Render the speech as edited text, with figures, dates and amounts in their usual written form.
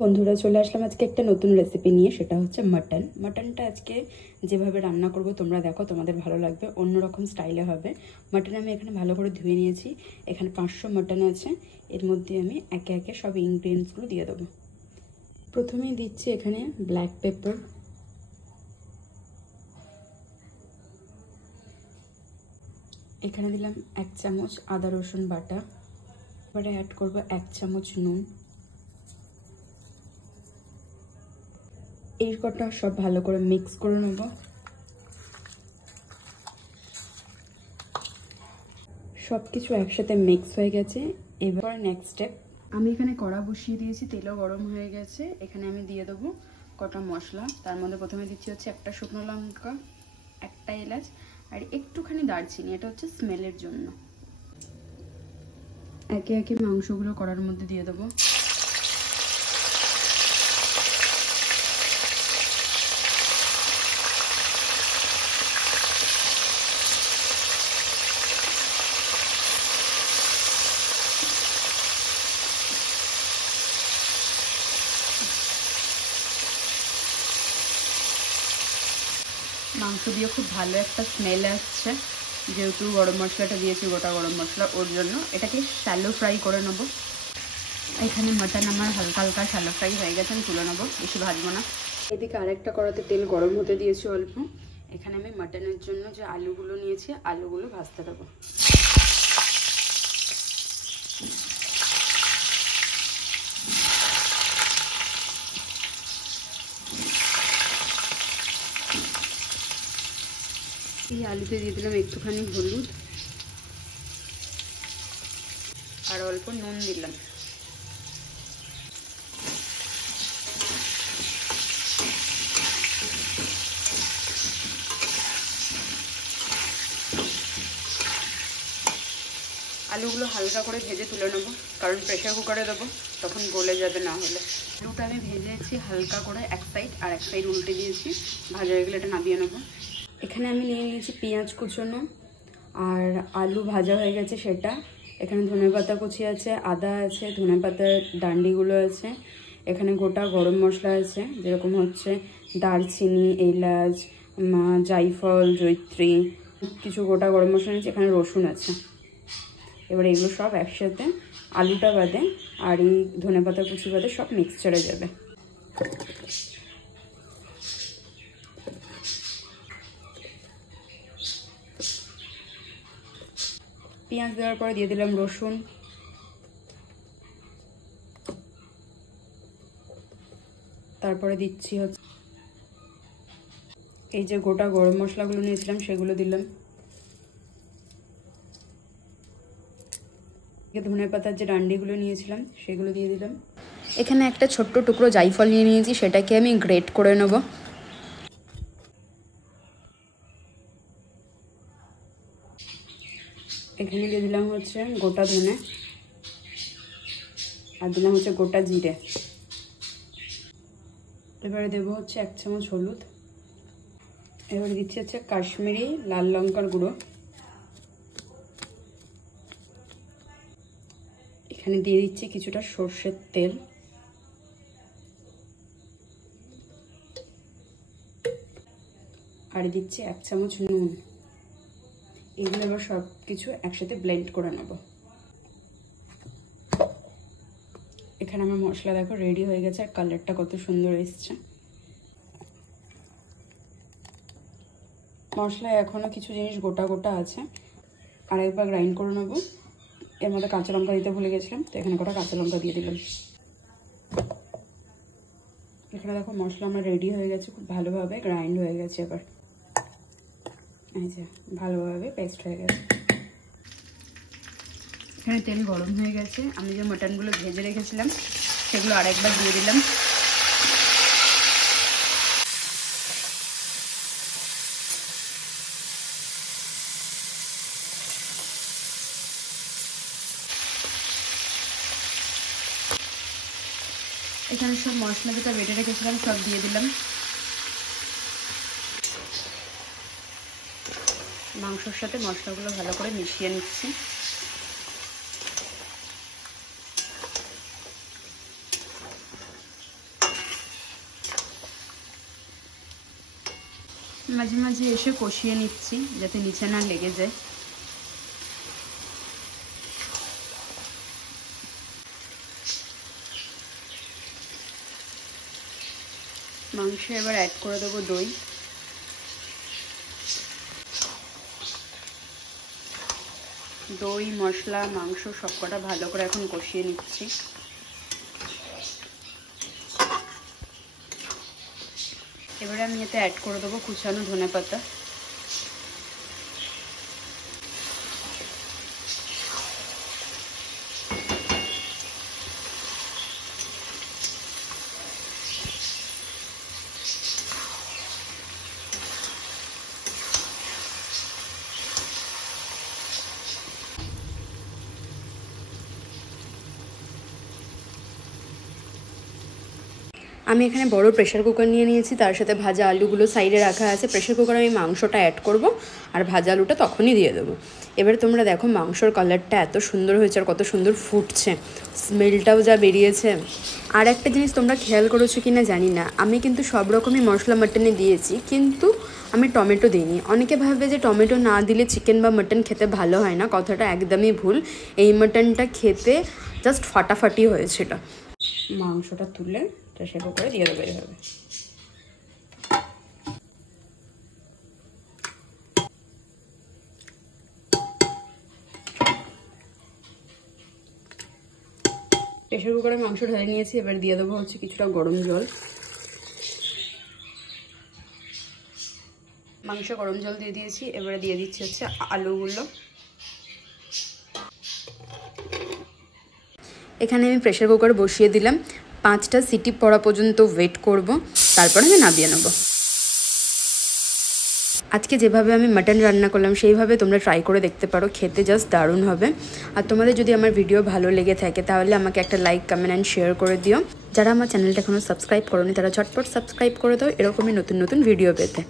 বন্ধুরা চলে আসলাম আজকে একটা নতুন রেসিপি নিয়ে, সেটা হচ্ছে মাটনটা আজকে যেভাবে রান্না করব তোমরা দেখো, তোমাদের ভালো লাগবে, অন্যরকম স্টাইলে হবে। মাটন আমি এখানে ভালো করে ধুয়ে নিয়েছি। এখানে 500 মাটন আছে। এর মধ্যে আমি একে একে সব ইনগ্রিডিয়েন্টসগুলো দিয়ে দেবো। প্রথমেই দিচ্ছি এখানে ব্ল্যাক পেপার, এখানে দিলাম 1 চামচ আদা রসুন বাটা, এবারে অ্যাড করব 1 চামচ নুন। এই কটা সব ভালো করে মিক্স করে নেব। সব কিছু একসাথে মিক্স হয়ে গেছে। এবার নেক্সট স্টেপ, আমি এখানে কড়া বসিয়ে দিয়েছি, তেলও গরম হয়ে গেছে। এখানে আমি দিয়ে দেবো কটা মশলা। তার মধ্যে প্রথমে দিচ্ছি হচ্ছে একটা শুকনো লঙ্কা, একটা এলাচ আর একটুখানি দারচিনি, এটা হচ্ছে স্মেলের জন্য। একে একে মাংসগুলো কড়ার মধ্যে দিয়ে দেবো। মাংস দিয়ে খুব ভালো একটা স্মেল আসছে, যেহেতু গরম মশলাটা দিয়েছি, গোটা গরম মশলা, ওর জন্য এটাকে শ্যালো ফ্রাই করে নেবো। এখানে মাটন আমার হালকা হালকা শ্যালো ফ্রাই হয়ে গেছে, আমি তুলে নেবো, বেশি ভাজবো না। এদিকে আরেকটা কড়াতে তেল গরম হতে দিয়েছি অল্প। এখানে আমি মাটনের জন্য যে আলুগুলো নিয়েছি, আলুগুলো ভাজতে দেবো। এই আলুতে দিয়ে দিলাম একটুখানি হলুদ আর অল্প নুন দিলাম। আলুগুলো হালকা করে ভেজে তুলে নেবো, কারণ প্রেশার কুকারে দেবো, তখন গলে যাবে না হলে। আলুটা আমি ভেজেছি হালকা করে এক সাইড, আর এক সাইড উল্টে দিয়েছি। ভাজা হয়ে গেলে এটা নামিয়ে নেবো। এখানে আমি নিয়ে নিয়েছি পেঁয়াজ কুচোনো, আর আলু ভাজা হয়ে গেছে সেটা। এখানে ধনেপাতা কুচি আছে, আদা আছে, ধনেপাতার ডান্ডিগুলো আছে। এখানে গোটা গরম মশলা আছে, যেরকম হচ্ছে দারচিনি, এলাচ, জায়ফল, জয়িত্রী, কিছু গোটা গরম মশলা নিয়েছি। এখানে রসুন আছে। এবার এগুলো সব একসাথে আলুটা বাদে আর এই ধনেপাতা কুচি বাদে সব মিক্সচারে যাবে। পেঁয়াজ দেওয়ার পরে দিয়ে দিলাম রসুন, তারপরে দিচ্ছি হচ্ছে এই যে গোটা গরম মশলাগুলো নিয়েছিলাম সেগুলো দিলাম। ধনেপাতার যে ডান্ডিগুলো নিয়েছিলাম সেগুলো দিয়ে দিলাম। এখানে একটা ছোট্ট টুকরো জায়ফল নিয়ে নিয়েছি, সেটাকে আমি গ্রেট করে নেব। এখানে দিয়ে দিলাম হচ্ছে গোটা ধনে, আর দিলাম হচ্ছে গোটা জিরে। এবারে দেবো হচ্ছে 1 চামচ হলুদ। এবারে দিচ্ছি হচ্ছে কাশ্মীরি লাল লঙ্কার গুঁড়ো। এখানে দিয়ে দিচ্ছি কিছুটা সর্ষের তেল, আর দিচ্ছি 1 চামচ নুন। এগুলো এবার সব কিছু একসাথে ব্লেন্ড করে নেব। এখানে আমার মশলা দেখো রেডি হয়ে গেছে, আর কালারটা কত সুন্দর এসছে। মশলায় এখনো কিছু জিনিস গোটা গোটা আছে, আর একবার গ্রাইন্ড করে নেবো। এর মধ্যে কাঁচা লঙ্কা দিতে ভুলে গেছিলাম, তো এখানে কটা কাঁচা লঙ্কা দিয়ে দিলাম। এখানে দেখো মশলা আমার রেডি হয়ে গেছে, খুব ভালোভাবে গ্রাইন্ড হয়ে গেছে। এবার এই যে ভালোভাবে পেস্ট হয়ে গেছে। এখানে তেল গরম হয়ে গেছে, আমি যে মাটনগুলো ভেজে রেখেছিলাম সেগুলো আরেকবার দিয়ে দিলাম। এখানে সব মশলা যেটা বেটে রেখেছিলাম সব দিয়ে দিলাম। মাংসর সাথে মশলাগুলো ভালো করে মিশিয়ে নিচ্ছি। মাঝে মাঝে এসে কষিয়ে নিচ্ছি যাতে নিচে না লেগে যায়। মাংসে এবার অ্যাড করে দেবো দই। দই, মশলা, মাংস সবকটা ভালো করে এখন কষিয়ে নিচ্ছি। এবারে আমি এতে অ্যাড করে দেবো কুচানো ধনেপাতা। আমি এখানে বড় প্রেসার কুকার নিয়ে নিয়েছি, তার সাথে ভাজা আলুগুলো সাইডে রাখা আছে। প্রেসার কুকারে আমি মাংসটা অ্যাড করব আর ভাজা আলুটা তখনই দিয়ে দেবো। এবারে তোমরা দেখো মাংসর কালারটা এত সুন্দর হয়েছে আর কত সুন্দর ফুটছে, স্মেলটাও যা বেরিয়েছে। আর একটা জিনিস তোমরা খেয়াল করেছো কি না জানি না, আমি কিন্তু সব রকমই মশলা মাটনে দিয়েছি, কিন্তু আমি টমেটো দিইনি। অনেকে ভাবে যে টমেটো না দিলে চিকেন বা মাটন খেতে ভালো হয় না, কথাটা একদমই ভুল। এই মাটনটা খেতে জাস্ট ফাটাফাটি হয়েছিল। মাংসটা তুলে প্রেসার কুকারে দিয়ে দেবো এইভাবে। প্রেসার কুকারে মাংস ঢেলে নিয়েছি, এবার দিয়ে দেবো হচ্ছে কিছুটা গরম জল। মাংস গরম জল দিয়ে দিয়েছি, এবারে দিয়ে দিচ্ছি হচ্ছে আলুগুলো। এখানে আমি প্রেসার কুকার বসিয়ে দিলাম, 5টা সিটি পড়া পর্যন্ত ওয়েট করব, তারপর আমি নামিয়ে নেব। আজকে যেভাবে আমি মাটন রান্না করলাম সেইভাবে তোমরা ট্রাই করে দেখতে পারো, খেতে জাস্ট দারুণ হবে। আর তোমাদের যদি আমার ভিডিও ভালো লেগে থাকে তাহলে আমাকে একটা লাইক, কমেন্ট অ্যান্ড শেয়ার করে দিও। যারা আমার চ্যানেলটা এখনও সাবস্ক্রাইব করোনি তারা ঝটপট সাবস্ক্রাইব করে দাও এরকমই নতুন নতুন ভিডিও পেতে।